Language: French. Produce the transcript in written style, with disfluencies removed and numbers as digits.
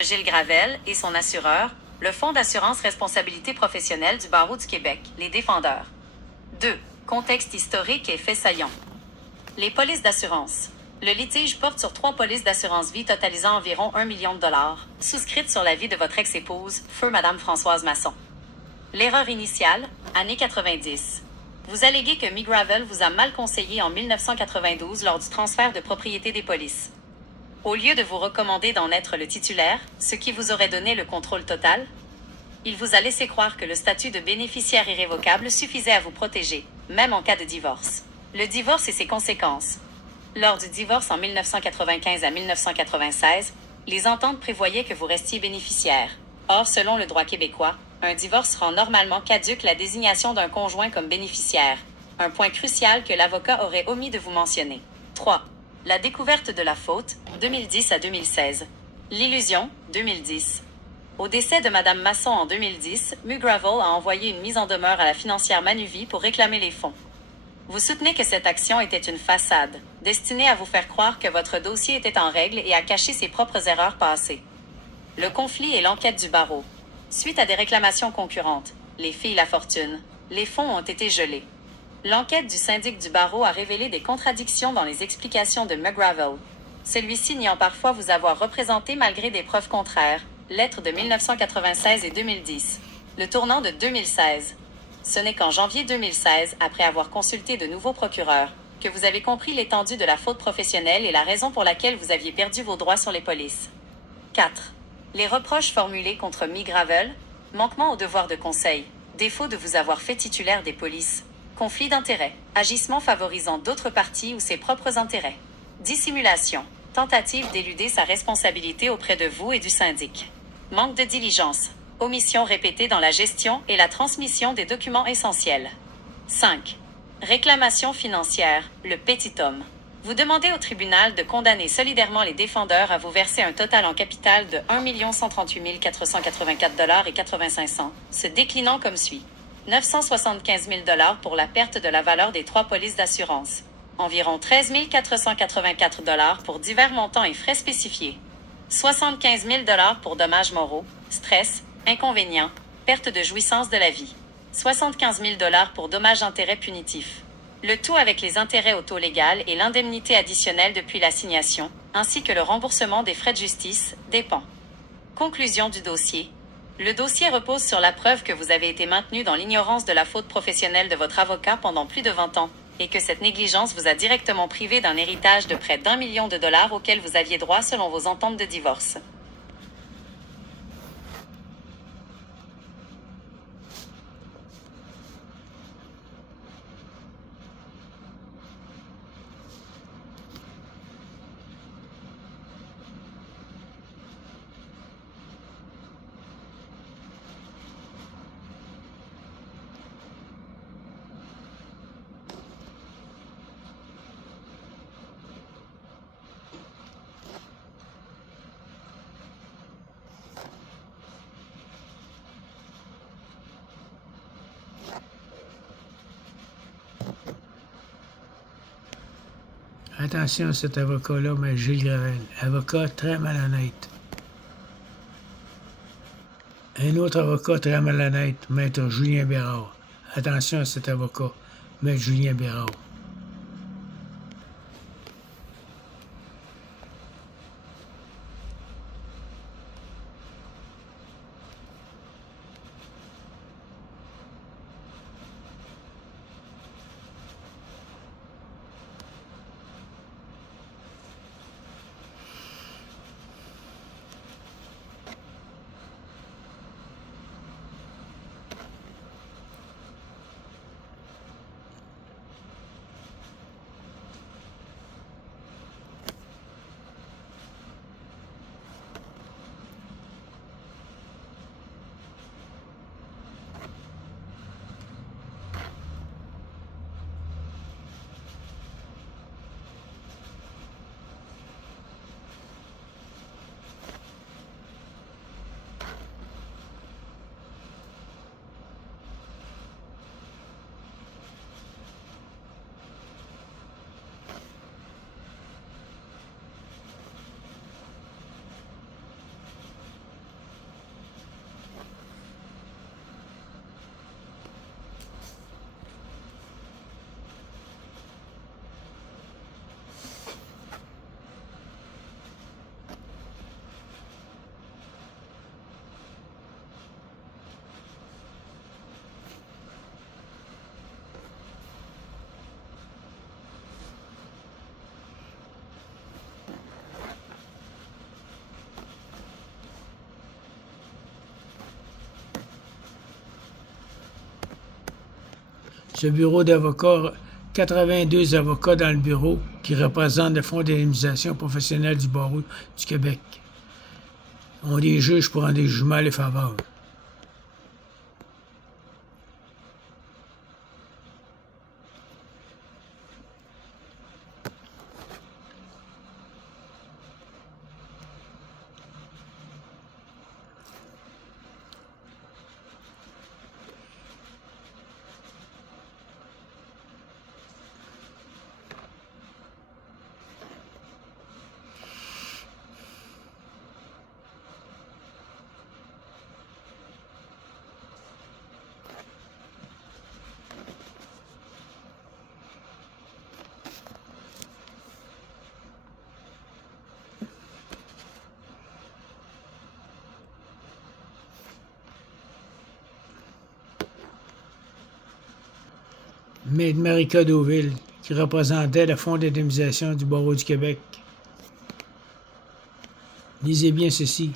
Gilles Gravel et son assureur, le Fonds d'assurance responsabilité professionnelle du Barreau du Québec, les défendeurs. 2. Contexte historique et faits saillants. Les polices d'assurance. Le litige porte sur 3 polices d'assurance vie totalisant environ 1 million de dollars, souscrites sur la vie de votre ex-épouse, feu Madame Françoise Masson. L'erreur initiale, années 90. Vous alléguez que McGravel vous a mal conseillé en 1992 lors du transfert de propriété des polices. Au lieu de vous recommander d'en être le titulaire, ce qui vous aurait donné le contrôle total, il vous a laissé croire que le statut de bénéficiaire irrévocable suffisait à vous protéger, même en cas de divorce. Le divorce et ses conséquences. Lors du divorce en 1995 à 1996, les ententes prévoyaient que vous restiez bénéficiaire. Or, selon le droit québécois, un divorce rend normalement caduque la désignation d'un conjoint comme bénéficiaire, un point crucial que l'avocat aurait omis de vous mentionner. 3. La découverte de la faute, 2010 à 2016. L'illusion, 2010. Au décès de Mme Masson en 2010, McGravel a envoyé une mise en demeure à la financière Manuvie pour réclamer les fonds. Vous soutenez que cette action était une façade, destinée à vous faire croire que votre dossier était en règle et à cacher ses propres erreurs passées. Le conflit et l'enquête du barreau. Suite à des réclamations concurrentes, les filles La Fortune, les fonds ont été gelés. L'enquête du syndic du barreau a révélé des contradictions dans les explications de McGravel. Celui-ci niant parfois vous avoir représenté malgré des preuves contraires. Lettres de 1996 et 2010. Le tournant de 2016. Ce n'est qu'en janvier 2016, après avoir consulté de nouveaux procureurs, que vous avez compris l'étendue de la faute professionnelle et la raison pour laquelle vous aviez perdu vos droits sur les polices. 4. Les reproches formulés contre McGravel, manquement au devoir de conseil, défaut de vous avoir fait titulaire des polices, conflit d'intérêts, agissement favorisant d'autres parties ou ses propres intérêts, dissimulation, tentative d'éluder sa responsabilité auprès de vous et du syndic, manque de diligence, omission répétée dans la gestion et la transmission des documents essentiels. 5. Réclamation financière, le petitum. Vous demandez au tribunal de condamner solidairement les défendeurs à vous verser un total en capital de 1 138 484 85 cents, se déclinant comme suit. 975 000 pour la perte de la valeur des 3 polices d'assurance. Environ 13 484 pour divers montants et frais spécifiés. 75 000 pour dommages moraux, stress, inconvénients, perte de jouissance de la vie. 75 000 pour dommages-intérêts punitifs. Le tout avec les intérêts au taux légal et l'indemnité additionnelle depuis l'assignation, ainsi que le remboursement des frais de justice, dépend. Conclusion du dossier. Le dossier repose sur la preuve que vous avez été maintenu dans l'ignorance de la faute professionnelle de votre avocat pendant plus de 20 ans, et que cette négligence vous a directement privé d'un héritage de près d'1 million de dollars auquel vous aviez droit selon vos ententes de divorce. Attention à cet avocat-là, mais Gilles Gravel. Avocat très malhonnête. Un autre avocat très malhonnête, Maître Julien Bérard. Attention à cet avocat, Maître Julien Bérard. Ce bureau d'avocats, 82 avocats dans le bureau qui représentent le Fonds d'indemnisation professionnelle du barreau du Québec. On des juges pour rendre des jugements à les faveurs. Maître Marika Deauville, qui représentait le Fonds d'indemnisation du barreau du Québec. Lisez bien ceci.